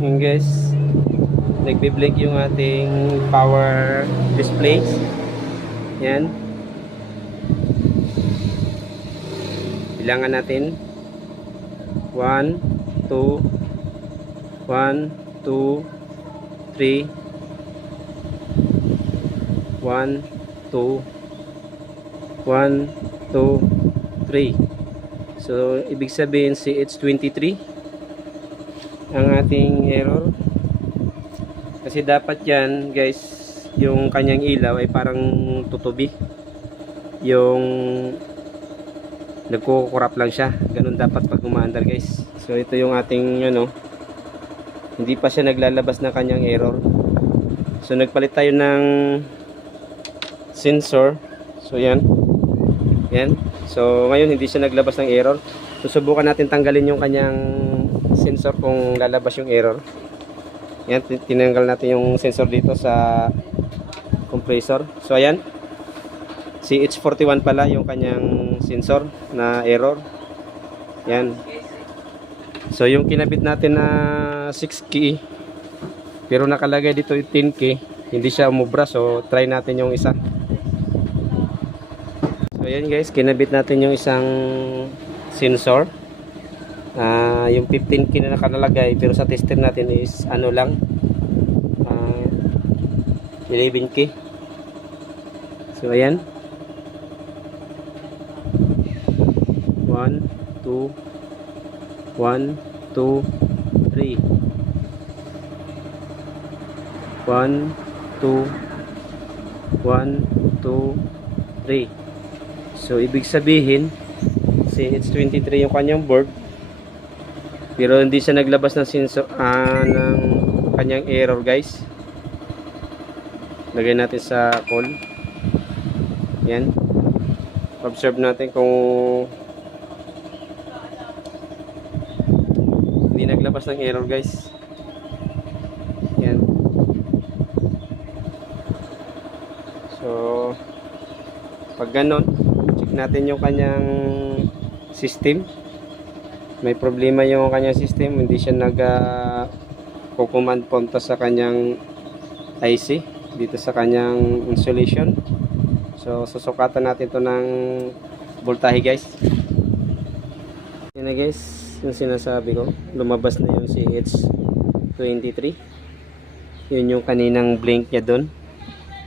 Yun guys, nagbi-blink yung ating power displays. Yan. Bilangan natin. 1, 2, 1, 2, 3, 1, 2, 1, 2, 3. So, ibig sabihin si CH23 ang ating error. Kasi dapat yan guys, yung kanyang ilaw ay parang tutubi. Yung nagkukurap lang siya. Ganun dapat pag umaandar guys. So, ito yung ating hindi pa siya naglalabas ng kanyang error. So, nagpalit tayo ng sensor. So, yan. Yan. So, ngayon hindi siya naglabas ng error. Susubukan natin tanggalin yung kanyang sensor kung lalabas yung error. Yan, tinanggal natin yung sensor dito sa compressor. So, ayan. CH41 pala yung kanyang sensor na error. Yan. So, yung kinabit natin na 6K, pero nakalagay dito 10K, hindi siya umubra. So, try natin yung isa. So ayan guys, kinabit natin yung isang sensor. Yung 15K na nakalagay, pero sa tester natin is ano lang, 11K. So ayan. 1, 2, 1, 2, 3. 1, 2, 1, 2, 3. So, ibig sabihin, si CH23 yung kanyang board, pero hindi siya naglabas ng sensor, ng kanyang error guys. Lagay natin sa call. Yan. Observe natin kung hindi naglabas ng error guys. Yan. So, pag ganon, natin yung kanyang system. May problema yung kanyang system, hindi siya nag-command punta sa kanyang IC dito sa kanyang insulation. So susukatan natin to ng voltahe guys. Yan na guys, yung sinasabi ko, lumabas na yung CH23. Yun yung kaninang blink niya doon.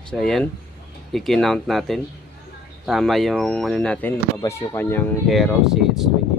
So ayan, i-count natin. Tama yung natin, lumabas yung kanyang error, CH23.